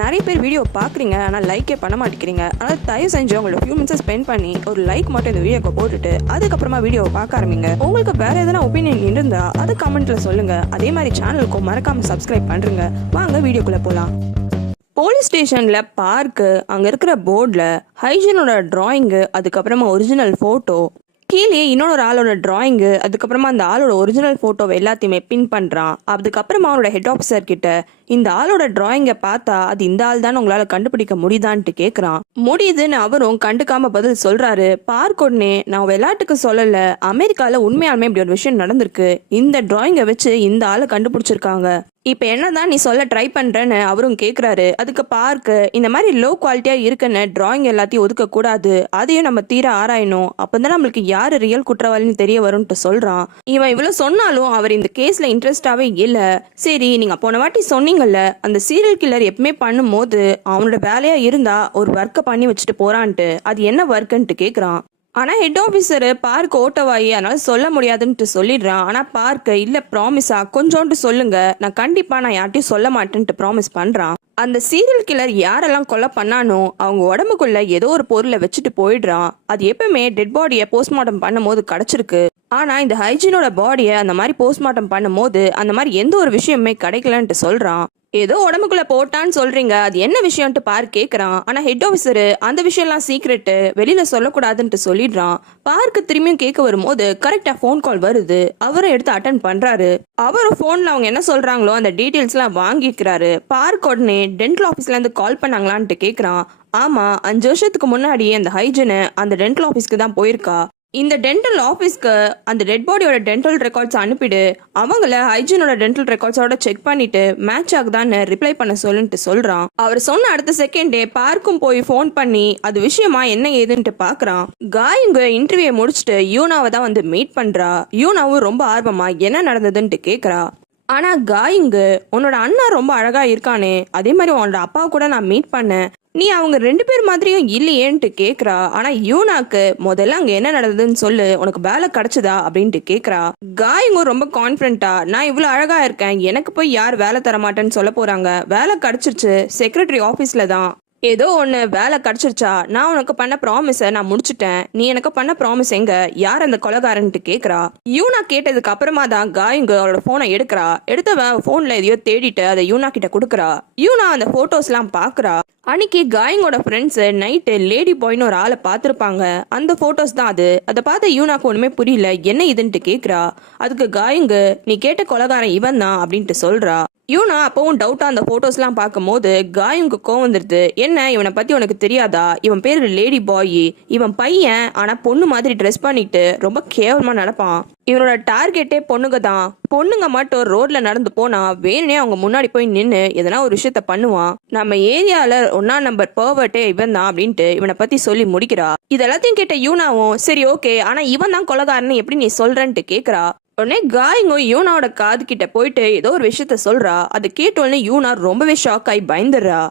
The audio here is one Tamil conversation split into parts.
நிறைய பேர் வீடியோ பார்க்குறீங்க, ஆனால் லைக்கே பண்ண மாட்டேங்கிறீங்க. ஆனால் தயவு செஞ்சு உங்களோட ஃபியூ மினிட்ஸ் ஸ்பெண்ட் பண்ணி ஒரு லைக் மட்டும் இந்த வீடியோக்கு போட்டுட்டு அதுக்கப்புறமா வீடியோவை பார்க்க ஆரம்பிங்க. உங்களுக்கு வேற எதனா ஒப்பீனியன் இருந்தால் அதை கமெண்ட்ல சொல்லுங்க. அதே மாதிரி சேனலுக்கும் மறக்காம சப்ஸ்கிரைப் பண்ணுங்க. வாங்க வீடியோக்குள்ள போகலாம். போலீஸ் ஸ்டேஷன்ல பார்க்கு, அங்க இருக்கிற போர்டில் ஹைஜீனோட டிராயிங்கு, அதுக்கப்புறமா ஒரிஜினல் போட்டோ, கீழே இன்னொரு ஆளோட டிராயிங்கு, அதுக்கப்புறமா அந்த ஆளோட ஒரிஜினல் போட்டோவை எல்லாத்தையுமே பின் பண்றான். அதுக்கப்புறமா அவனோட ஹெட் ஆஃபீஸர் கிட்ட இந்த ஆளோட டிராயிங்கை பார்த்தா அது இந்த ஆள் தான் உங்களால கண்டுபிடிக்க முடியுதான்ட்டு கேட்குறான். முடியுதுன்னு அவரும் கண்டுக்காம பதில் சொல்றாரு. பார்க் உடனே, நான் விளையாட்டுக்கு சொல்லல, அமெரிக்கால உண்மையாலுமே இப்படி ஒரு விஷயம் நடந்திருக்கு, இந்த டிராயிங்கை வச்சு இந்த ஆளை கண்டுபிடிச்சிருக்காங்க, இப்ப என்னதான் நீ சொல்ல ட்ரை பண்றேன்னு அவரும் கேக்குறாரு. அதுக்கு பார்க்கு, இந்த மாதிரி லோ குவாலிட்டியா இருக்குன்னு டிராயிங் எல்லாத்தையும் ஒதுக்க கூடாது, அதையும் நம்ம தீர ஆராயணும், அப்பதான் நம்மளுக்கு யாரு ரியல் குற்றவாளின்னு தெரிய வரும்னு சொல்றான். இவன் இவ்வளவு சொன்னாலும் அவர் இந்த கேஸ்ல இன்ட்ரெஸ்டாவே இல்ல. சரி, நீங்க போன வாட்டி சொன்னீங்கல்ல, அந்த சீரியல் கில்லர் எப்பவுமே பண்ணும்போது அவனோட வேலையா இருந்தா ஒரு ஒர்க்கை பண்ணி வச்சுட்டு போறான்ட்டு, அது என்ன ஒர்க்குன்ட்டு கேக்குறான். ஆனா ஹெட் ஆபீசர் பார்க் ஓட்டவாயி, அதனால சொல்ல முடியாதுன்ட்டு சொல்லிடுறான். ஆனா பார்க்க, இல்ல ப்ராமிஸா, கொஞ்சோண்டு சொல்லுங்க, நான் கண்டிப்பா நான் யார்ட்டையும் சொல்ல மாட்டேன்ட்டு ப்ராமிஸ் பண்றான். அந்த சீரியல் கில்லர் யாரெல்லாம் கொலை பண்ணானோ அவங்க உடம்புக்குள்ள ஏதோ ஒரு பொருளை வச்சுட்டு போயிடுறான். அது எப்பவுமே டெட் பாடியை போஸ்ட்மார்ட்டம் பண்ணும் போது கிடைச்சிருக்கு. ஆனா இந்த ஹைஜீனோட பாடியை அந்த மாதிரி போஸ்ட்மார்ட்டம் பண்ணும் போது அந்த மாதிரி எந்த ஒரு விஷயமே கிடைக்கலன்ட்டு சொல்றான். ஏதோ உடம்புக்குள்ள போட்டான்னு சொல்றீங்க, அது என்ன விஷயம்ட்டு பார்க் கேக்குறான். ஆனா ஹெட் ஆஃபீஸர் அந்த விஷயம் எல்லாம் சீக்ரெட், வெளியில சொல்லக்கூடாதுன்ட்டு சொல்லிடுறான். பார்க்கு திரும்பியும் கேட்க வரும்போது கரெக்டா போன் கால் வருது. அவரும் எடுத்து அட்டன் பண்றாரு. அவரும் போன்ல அவங்க என்ன சொல்றாங்களோ அந்த டீடைல்ஸ் எல்லாம் வாங்கிக்கிறாரு. பார்க் உடனே டென்டல் ஆபீஸ்ல இருந்து கால் பண்ணாங்களான்ட்டு கேக்குறான். ஆமா, 5 வருஷத்துக்கு முன்னாடி அந்த ஹைஜீன் அந்த டென்டல் ஆபீஸ்க்கு தான் போயிருக்கா. இந்த டென்டல் ஆஃபீஸ்க்கு அந்த டெட் பாடியோட டென்டல் ரெக்கார்ட்ஸ் அனுப்பிடு, அவங்கள ஹைஜீனோட டென்டல் ரெக்கார்ட்ஸோட செக் பண்ணிட்டு மேட்ச் ஆகுதான்னு ரிப்ளை பண்ண சொல்லுன்ட்டு சொல்றான். அவர் சொன்ன அடுத்த செகண்டே பார்க்கும் போய் ஃபோன் பண்ணி அது விஷயமா என்ன ஏதுன்ட்டு பாக்குறான். காயிங்க இன்டர்வியூ முடிச்சுட்டு யூனாவை தான் வந்து மீட் பண்றா. யூனாவும் ரொம்ப ஆர்வமா என்ன நடந்ததுன்ட்டு கேக்குறா. ஆனா காயிங்கு, உன்னோட அண்ணா ரொம்ப அழகா இருக்கானே, அதே மாதிரி உன்னோட அப்பா கூட நான் மீட் பண்ணேன், நீ அவங்க 2 பேர் மாதிரியும் இல்லையேன்ட்டு கேக்குறா. ஆனா யூனாக்கு, முதல்ல அங்க என்ன நடந்ததுன்னு சொல்லு, உனக்கு வேலை கிடைச்சதா அப்படின்ட்டு கேக்குறா. காயிங்கும் ரொம்ப கான்பிடண்டா, நான் இவ்வளவு அழகா இருக்கேன், எனக்கு போய் யார் வேலை தர மாட்டேன்னு சொல்ல போறாங்க, வேலை கிடைச்சிருச்சு, செக்ரட்டரி ஆபீஸ்ல தான், ஏதோ ஒன்று வேலை கிடைச்சிருச்சா, நான் உனக்கு பண்ண ப்ராமிஸை நான் முடிச்சுட்டேன், நீ எனக்கு பண்ண ப்ராமிஸ் எங்க, யார் அந்த கொலைகாரன்ட்டு கேட்குறா. யூனா கேட்டதுக்கு அப்புறமா தான் காயிங்க அவளோட ஃபோனை எடுக்கிறா. எடுத்தவன் ஃபோனில் எதையோ தேடிட்டு அதை யூனா கிட்ட கொடுக்குறா. யூனா அந்த ஃபோட்டோஸ்லாம் பார்க்குறா. அன்னைக்கு காயிங்கோட ஃப்ரெண்ட்ஸ் நைட்டு லேடி பாய்னு ஒரு ஆளை பார்த்துருப்பாங்க. அந்த ஃபோட்டோஸ் தான் அது. அதை பார்த்து யூனாக்கு ஒன்றுமே புரியல, என்ன இதுன்ட்டு கேட்குறா. அதுக்கு காயிங்கு, நீ கேட்ட கொலைகாரன் இவன் தான் அப்படின்ட்டு சொல்றா. யூனா அப்பவும் டவுட்டா அந்த போட்டோஸ்லாம் பார்க்கும்போது காயுங்க கோவம் வந்துருது. என்ன, இவனை பத்தி உனக்கு தெரியாதா, இவன் பேரு லேடி பாய், இவன் பையன், ஆனா பொண்ணு மாதிரி ட்ரெஸ் பண்ணிட்டு ரொம்ப கேவலமா நடப்பான், இவனோட டார்கெட்டே பொண்ணுங்க தான், பொண்ணுங்க மட்டும் ரோட்ல நடந்து போனா வேணுனே அவங்க முன்னாடி போய் நின்று எதனா ஒரு விஷயத்த பண்ணுவான், நம்ம ஏரியால 1ஆம் நம்பர் பர்வர்ட்டே இவன் தான் அப்படின்ட்டு இவனை பத்தி சொல்லி முடிக்கிறா. இதெல்லாத்தையும் கேட்ட யூனாவும், சரி ஓகே, ஆனா இவன் தான் கொலைகாரன்னு எப்படி நீ சொல்றன்ட்டு கேக்குறா. உடனே காயிங்கோ யூனாவோட காது கிட்ட போயிட்டு ஏதோ ஒரு விஷயத்த சொல்றா. அதை கேட்டோடனே யூனா ரொம்பவே ஷாக் ஆகி பயந்துடுறா.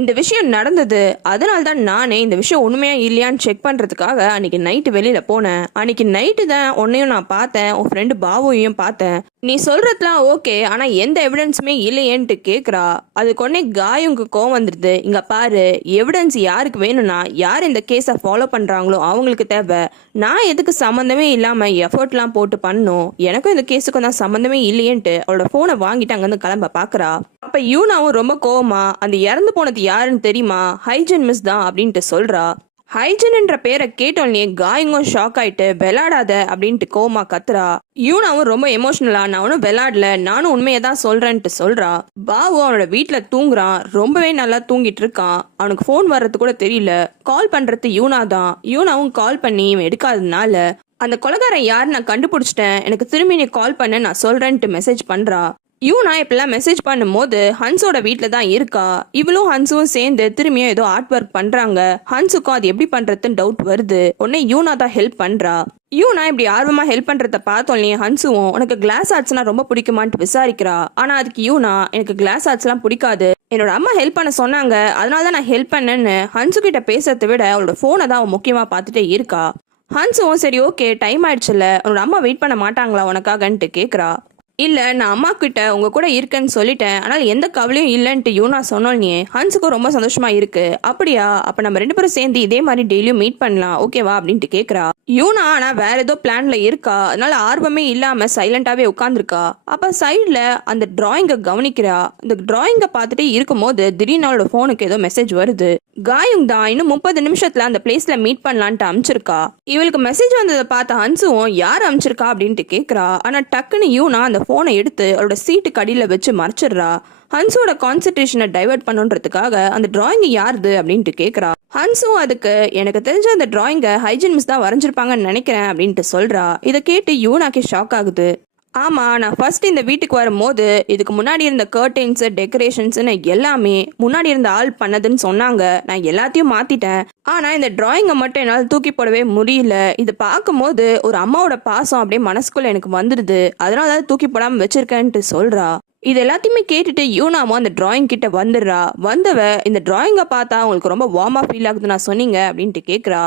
இந்த விஷயம் நடந்தது, அதனால தான் நானே இந்த விஷயம் உண்மையா இல்லையான்னு செக் பண்றதுக்காக அன்னைக்கு நைட்டு வெளியில போனேன். அன்னைக்கு நைட்டு தான் உன்னையும் நான் பார்த்தேன், உன் ஃப்ரெண்டு பாபுவையும் பார்த்தேன், நீ சொல்றதுலாம் ஓகே, ஆனா எந்த எவிடன்ஸுமே இல்லையேன்ட்டு கேக்குறா. அதுக்கு உடனே காயுங்க கோவம் வந்துடுது. இங்க பாரு, எவிடன்ஸ் யாருக்கு வேணும்னா யார் இந்த கேஸை ஃபாலோ பண்றாங்களோ அவங்களுக்கு தேவை, நான் எதுக்கு சம்மந்தமே இல்லாம எஃபர்ட்லாம் போட்டு பண்ணும், எனக்கும் இந்த கேஸுக்கும் தான் சம்மந்தமே இல்லையேன்ட்டு அவளோட போனை வாங்கிட்டு அங்கிருந்து கிளம்ப பாக்குறா. அப்ப யூனாவும் ரொம்ப கோவமா, அந்த இறந்து போனது யாருன்னு தெரியுமா, ஹைஜீன் மிஸ் தான் அப்படின்ட்டு சொல்றா. ஹைஜீன் என்ற பேரை கேட்டோன்னே காயிங்கும் ஷாக் ஆயிட்டு, விளையாடாத அப்படின்ட்டு கோவமா கத்துறா. யூனாவும் ரொம்ப எமோஷனலா, நான் ஒன்னும் விளையாடல, நானும் உண்மையை தான் சொல்றேன்ட்டு சொல்றா. பாபு அவனோட வீட்டுல தூங்குறான், ரொம்பவே நல்லா தூங்கிட்டு இருக்கான். அவனுக்கு போன் வர்றது கூட தெரியல. கால் பண்றது யூனா தான். யூனாவும் கால் பண்ணி இவன் எடுக்காததுனால, அந்த கொலைகாரன் யாரு நான் கண்டுபிடிச்சிட்டேன், எனக்கு திரும்பி நீ கால் பண்ண, நான் சொல்றேன்ட்டு மெசேஜ் பண்றா. யூனா இப்பெல்லாம் மெசேஜ் பண்ணும்போது ஹன்ஸோட வீட்டுல தான் இருக்கா. இவளும் ஹன்ஸும் சேர்ந்து திரும்பியும் ஏதோ ஆர்ட் ஒர்க் பண்றாங்க. ஹன்ஸுக்கும் அது எப்படி பண்றதுன்னு டவுட் வருது. உடனே யூனா தான் ஹெல்ப் பண்றா. யூனா இப்படி ஆர்வமா ஹெல்ப் பண்றத பார்த்தோன்னே ஹன்ஸுவும், உனக்கு கிளாஸ் ஆர்ட்ஸ்னா ரொம்ப பிடிக்குமான்ட்டு விசாரிக்கிறா. ஆனா அதுக்கு யூனா, எனக்கு கிளாஸ் ஆர்ட்ஸ்லாம் பிடிக்காது, என்னோட அம்மா ஹெல்ப் பண்ண சொன்னாங்க, அதனால தான் நான் ஹெல்ப் பண்ணேன்னு ஹன்ஸு கிட்ட பேசுறதை விட அவளோட போனை தான் அவன் முக்கியமா பார்த்துட்டே இருக்கா. ஹன்ஸுவும், சரி ஓகே, டைம் ஆயிடுச்சுல, உன்னோட அம்மா வெயிட் பண்ண மாட்டாங்களா உனக்காகன்ட்டு கேட்குறா. இல்ல நான் அம்மா கிட்ட உங்க கூட இருக்கேன்னு சொல்லிட்டேன். ஆனால் எந்த கவலையும் இல்லன்ட்டு யூனா சொன்னோனே ஹன்ஸுக்கும் ரொம்ப சந்தோஷமா இருக்கு. அப்படியா? அப்ப நம்ம 2 பேரும் சேர்ந்து இதே மாதிரி டெய்லியும் மீட் பண்ணலாம். ஓகேவா? அப்படின்ட்டு கேக்குறா. யூனா ஆனா வேற ஏதோ பிளான்ல இருக்கா. அதனால ஆர்வமே இல்லாம சைலண்டாவே உட்கார்ந்திருக்கா. அப்ப சைடுல அந்த டிராயிங்க கவனிக்கிறா. இந்த டிராயிங்க பார்த்துட்டே இருக்கும்போது திடீர்னு அவளோட போனுக்கு ஏதோ மெசேஜ் வருது. காயுங் தான் இன்னும் 30 நிமிஷத்துல அந்த பிளேஸ்ல மீட் பண்ணலான்ட்டு அனுப்பிச்சிருக்கா. இவளுக்கு மெசேஜ் வந்ததை பார்த்த ஹன்சுவும் யார் அனுப்பிச்சிருக்கா அப்படின்ட்டு கேக்குறா. ஆனா டக்குன்னு யூனா அந்த போனை எடுத்து அவளோட சீட்டுக்கு அடியில வச்சு மறைச்சிடுறா. ஹன்ஸோட கான்சென்ட்ரேஷனை டைவர்ட் பண்ணுன்றதுக்காக அந்த டிராயிங் யாருது அப்படின்ட்டு கேக்குறா. ஹன்ஸும் அதுக்கு எனக்கு தெரிஞ்ச அந்த டிராயிங்க ஹைஜின் மிஸ் தான் வரைஞ்சிருப்பாங்கன்னு நினைக்கிறேன் அப்படின்ட்டு சொல்றா. இதை கேட்டு யூனாக்கே ஷாக் ஆகுது. ஆமா, நான் ஃபர்ஸ்ட் இந்த வீட்டுக்கு வரும்போது இதுக்கு முன்னாடி இருந்த கர்டைன்ஸ் டெக்கரேஷன்ஸ்னு எல்லாமே முன்னாடி இருந்த ஆள் பண்ணதுன்னு சொன்னாங்க. நான் எல்லாத்தையும் மாத்திட்டேன். ஆனா இந்த டிராயிங்கை மட்டும் என்னால் தூக்கி போடவே முடியல. இது பார்க்கும்போது ஒரு அம்மாவோட பாசம் அப்படியே மனசுக்குள்ள எனக்கு வந்துடுது. அதனால தான் தூக்கி போடாம வச்சிருக்கேன்ட்டு சொல்றா. இது எல்லாத்தையுமே கேட்டுட்டு யூனாமோ அந்த டிராயிங் கிட்ட வந்துடுறா. வந்தவ இந்த டிராயிங்கை பார்த்தா உங்களுக்கு ரொம்ப வார்மா ஃபீல் ஆகுது நான் சொன்னீங்க அப்படின்ட்டு கேட்குறா.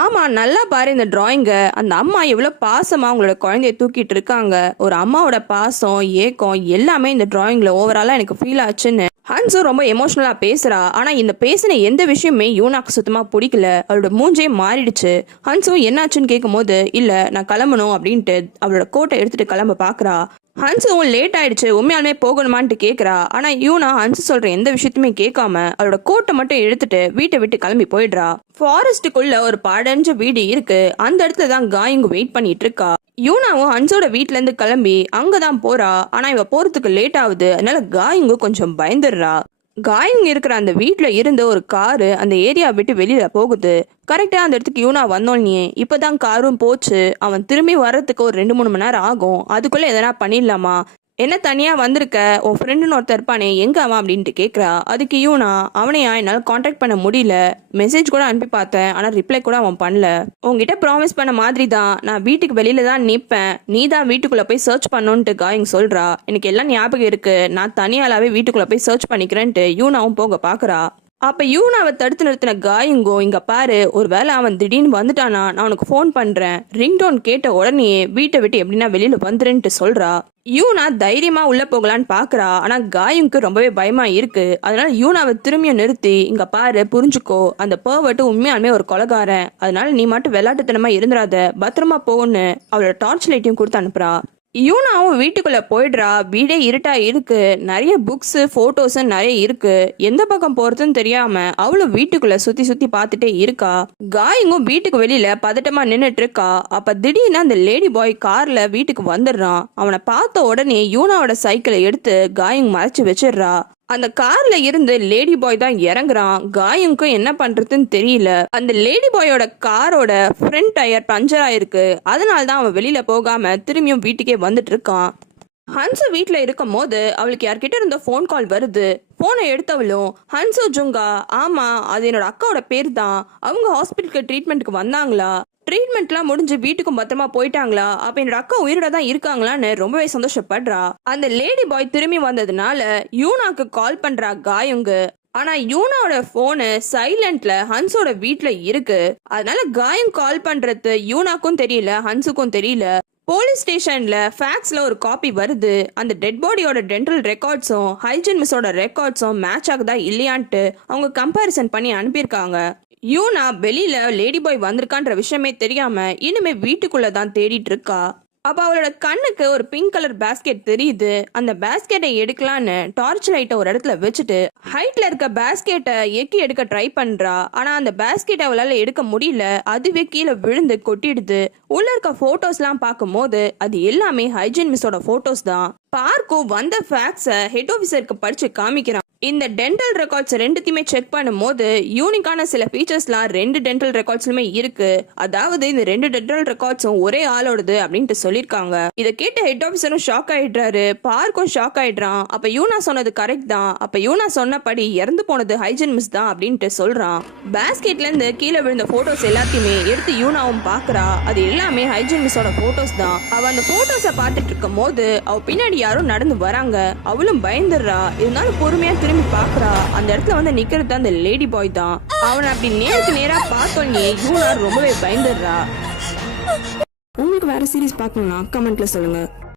ஆமா, நல்லா பாரு இந்த டிராயிங்க. அந்த அம்மா எவ்வளவு பாசமா அவங்களோட குழந்தைய தூக்கிட்டு இருக்காங்க. ஒரு அம்மாவோட பாசம் ஏக்கம் எல்லாமே இந்த டிராயிங்ல ஓவராலா எனக்கு ஃபீல் ஆச்சுன்னு ஹன்சு ரொம்ப எமோஷனலா பேசுறா. ஆனா இந்த பேசின எந்த விஷயமே யூனாக்கு சுத்தமா பிடிக்கல. அவளோட மூஞ்சே மாறிடுச்சு. ஹன்சு என்னாச்சுன்னு கேட்கும் போது இல்ல நான் கிளம்பணும் அப்படின்ட்டு அவளோட கோட்டை எடுத்துட்டு கிளம்ப பாக்குறா. ஹன்சுவும் லேட் ஆயிடுச்சு, உண்மையாலுமே போகணுமான்ட்டு கேக்குறா. ஆனா யூனா ஹன்சு சொல்ற எந்த விஷயத்தையுமே கேட்காம அவளோட கோட்டை மட்டும் எடுத்துட்டு வீட்டை விட்டு கிளம்பி போயிடுறா. ஃபாரஸ்டுக்குள்ள ஒரு பாடஞ்ச வீடு இருக்கு. அந்த இடத்துல தான் காயுங் வெயிட் பண்ணிட்டு இருக்கா. யூனாவும் ஹன்ஸோட வீட்ல இருந்து கிளம்பி அங்கதான் போறா. ஆனா இவ போறதுக்கு லேட் ஆகுது. அதனால காயுங்கு கொஞ்சம் பயந்துடுறா. காயுங் இருக்கிற அந்த வீட்டுல இருந்து ஒரு காரு அந்த ஏரியா விட்டு வெளியில போகுது. கரெக்டா அந்த இடத்துக்கு யூனா வந்தோன்னே இப்பதான் காரும் போச்சு. அவன் திரும்பி வர்றதுக்கு ஒரு 2-3 மணி நேரம் ஆகும். அதுக்குள்ள எதனா பண்ணிடலாமா? என்ன தனியா வந்திருக்க, உன் ஃப்ரெண்டுன்னு ஒருத்தர் இருப்பானே எங்க அவன் அப்படின்ட்டு கேட்குறா. அதுக்கு யூனா அவனையா என்னால் காண்டாக்ட் பண்ண முடியல, மெசேஜ் கூட அனுப்பி பார்த்தேன் ஆனால் ரிப்ளை கூட அவன் பண்ணல. உங்ககிட்ட ப்ராமிஸ் பண்ண மாதிரி தான் நான் வீட்டுக்கு வெளியில தான் நிற்பேன், நீ தான் வீட்டுக்குள்ள போய் சர்ச் பண்ணோன்ட்டு காயிங் சொல்றா. எனக்கு எல்லாம் ஞாபகம் இருக்கு, நான் தனியாலாவே வீட்டுக்குள்ள போய் சர்ச் பண்ணிக்கிறேன்ட்டு யூனாவும் போக பாக்குறா. அப்ப யூனாவை தடுத்து நிறுத்தின காயுங்கோ இங்க பாரு, ஒரு வேளை அவன் திடீர்னு வந்துட்டானா நான் உனக்கு ஃபோன் பண்றேன், ரிங்டோன் கேட்ட உடனே வீட்டை விட்டு எப்படின்னா வெளியில வந்துருன்ட்டு சொல்றா. யூனா தைரியமா உள்ள போகலான்னு பாக்குறா. ஆனா காயுங்க்கு ரொம்பவே பயமா இருக்கு. அதனால யூனாவை திரும்பியும் நிறுத்தி இங்க பாரு புரிஞ்சுக்கோ, அந்த பர்வட்டு உண்மையாலுமே ஒரு கொலைகாரன், அதனால நீ மட்டும் விளையாட்டுத்தனமா இருந்துராத, பத்திரமா போன்னு அவளோட டார்ச் லைட்டையும் கொடுத்து அனுப்புறா. யூனாவும் வீட்டுக்குள்ள போயிடுறா. வீடே இருட்டா இருக்கு. நிறைய புக்ஸ் போட்டோஸ் நிறைய இருக்கு. எந்த பக்கம் போறதுன்னு தெரியாம அவளும் வீட்டுக்குள்ள சுத்தி சுத்தி பார்த்துட்டே இருக்கா. காயுங்கும் வீட்டுக்கு வெளியில பதட்டமா நின்னுட்டு இருக்கா. அப்ப திடீர்னு அந்த லேடி பாய் கார்ல வீட்டுக்கு வந்துடுறான். அவனை பார்த்த உடனே யூனாவோட சைக்கிளை எடுத்து காயுங் மறைச்சு வச்சிடுறா. அந்த கார்ல இருந்து லேடி பாய் தான் இறங்குறான். காயுங்க்கும் என்ன பண்றதுன்னு தெரியல. அந்த லேடி பாயோட காரோட ஃப்ரண்ட் டயர் பஞ்சர் ஆயிருக்கு. அதனால தான் அவன் வெளியில போகாம திரும்பியும் வீட்டுக்கே வந்துட்டு இருக்கான். ஹன்சு வீட்டுல இருக்கும் போது அவளுக்கு யார்கிட்ட இருந்த ஃபோன் கால் வருது. போனை எடுத்தவளும் ஹன்சு ஜுங்கா, ஆமா அது என்னோட அக்காவோட பேர் தான், அவங்க ஹாஸ்பிட்டலுக்கு ட்ரீட்மெண்ட்டுக்கு வந்தாங்களா, ட்ரீட்மெண்ட்லாம் முடிஞ்சு வீட்டுக்கும் பத்திரமா போயிட்டாங்களா, அப்ப என்னோட அக்கா உயிரோட தான் இருக்காங்களான்னு ரொம்பவே சந்தோஷப்படுறா. அந்த லேடி பாய் திரும்பி வந்ததுனால யூனாக்கு கால் பண்றா காயுங்கு. ஆனா யூனாவோட போனு சைலண்ட்ல ஹன்ஸோட வீட்டுல இருக்கு. அதனால காயம் கால் பண்றது யூனாக்கும் தெரியல, ஹன்ஸுக்கும் தெரியல. போலீஸ் ஸ்டேஷன்ல ஃபேக்ஸ்ல ஒரு காப்பி வருது. அந்த டெட் பாடியோட டென்டல் ரெக்கார்ட்ஸும் ஹைஜீன் மிஸ்ஸோட ரெக்கார்ட்ஸும் மேட்ச் ஆகுதா இல்லையான்ட்டு அவங்க கம்பேரிசன் பண்ணி அனுப்பியிருக்காங்க. யூனா வெளியில லேடி பாய் வந்திருக்கான்ற விஷயமே தெரியாம இனிமே வீட்டுக்குள்ள தான் தேடிட்டு இருக்கா. அப்ப அவளோட கண்ணுக்கு ஒரு பிங்க் கலர் பேஸ்கெட் தெரியுது. அந்த பேஸ்கெட்டை எடுக்கலான்னு டார்ச் லைட்டை ஒரு இடத்துல வச்சுட்டு ஹைட்ல இருக்க பேஸ்கெட்டை எக்கி எடுக்க ட்ரை பண்றா. ஆனா அந்த பேஸ்கெட்டை அவளால எடுக்க முடியல. அதுவே கீழே விழுந்து கொட்டிடுது. உள்ள இருக்க போட்டோஸ் எல்லாம் பார்க்கும் போது அது எல்லாமே ஹைஜீன் மிஸ்ஸோட போட்டோஸ் தான். பார்க்கும் வந்த ஃபேக்ட்ஸை ஹெட் ஆஃபீஸருக்கு படிச்சு காமிக்கிறான். இந்த டென்டல் ரெக்கார்ட்ஸ் ரெண்டுத்தையுமே செக் பண்ணும் போது யூனிக்கான சில ஃபீச்சர்ஸ்லாம் 2 டென்டல் ரெக்கார்ட்ஸ்லுமே இருக்கு. அதாவது இந்த 2 டென்டல் ரெக்கார்ட்ஸும் ஒரே ஆளோடது அப்படின்ட்டு சொல்லியிருக்காங்க. இதை கேட்ட ஹெட் ஆஃபீஸரும் ஷாக் ஆயிடுறாரு. பார்க்கும் ஷாக் ஆயிடுறான். அப்ப யூனா சொன்னது கரெக்ட் தான். அப்ப யூனா சொன்னபடி இறந்து போனது ஹைஜீன் மிஸ் தான் அப்படின்ட்டு சொல்றான். பேஸ்கெட்ல இருந்து கீழே விழுந்த போட்டோஸ் எல்லாத்தையுமே எடுத்து யூனாவும் பாக்குறா. அது எல்லாமே ஹைஜீன் மிஸ்ஸோட போட்டோஸ் தான். அவ அந்த போட்டோஸை பார்த்துட்டு இருக்கும் போது அவ பின்னாடி யாரும் நடந்து வராங்க. அவளும் பயந்துடுறா. இருந்தாலும் பொறுமையா திரும்பி பாக்குறா. அந்த இடத்துல வந்து நிக்கிறது அந்த லேடி பாய் தான். அவனை அப்படி நேருக்கு நேரா பார்த்தோன்னே யூனா ரொம்பவே பயந்துடுறா. உங்களுக்கு வேற சீரிஸ் பார்க்கணும்னா கமெண்ட்ல சொல்லுங்க.